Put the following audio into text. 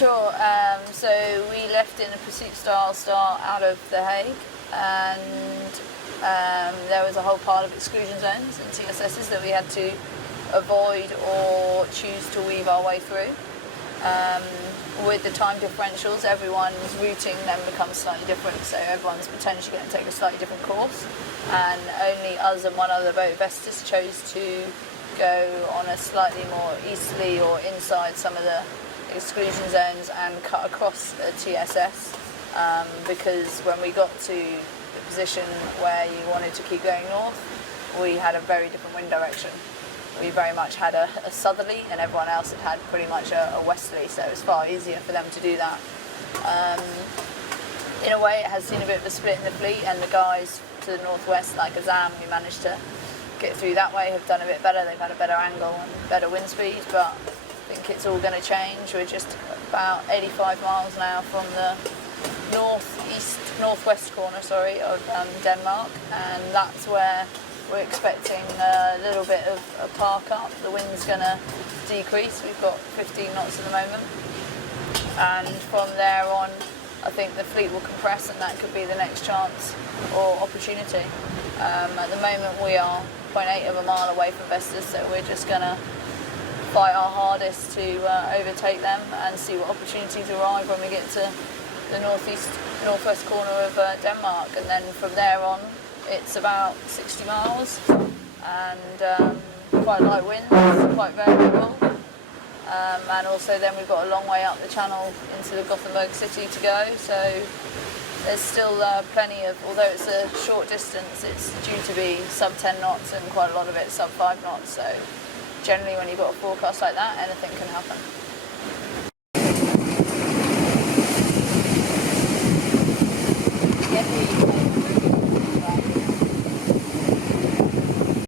Sure. So we left in a pursuit style start out of The Hague, and there was a whole pile of exclusion zones and TSSs that we had to avoid or choose to weave our way through. With the time differentials, everyone's routing then becomes slightly different, so everyone's potentially going to take a slightly different course, and only us and one other boat, Vestas, chose to go on a slightly more easterly or inside some of the exclusion zones and cut across a TSS, because when we got to the position where you wanted to keep going north, we had a very different wind direction. We very much had a southerly, and everyone else had pretty much a westerly, so it was far easier for them to do that. In a way, it has seen a bit of a split in the fleet, and the guys to the northwest, like Azam, who managed to get through that way, have done a bit better. They've had a better angle and better wind speed, but I think it's all going to change. We're just about 85 miles now from the northwest corner, of Denmark, and that's where we're expecting a little bit of a park up. The wind's going to decrease. We've got 15 knots at the moment, and from there on I think the fleet will compress, and that could be the next chance or opportunity. At the moment we are 0.8 of a mile away from Vestas, so we're just going to fight our hardest to overtake them and see what opportunities arrive when we get to the northwest corner of Denmark, and then from there on it's about 60 miles and quite light winds, quite variable, and also then we've got a long way up the channel into the Gothenburg city to go, so there's still plenty of, although it's a short distance, it's due to be sub 10 knots and quite a lot of it sub 5 knots, so generally when you've got a forecast like that, anything can happen. Yeah.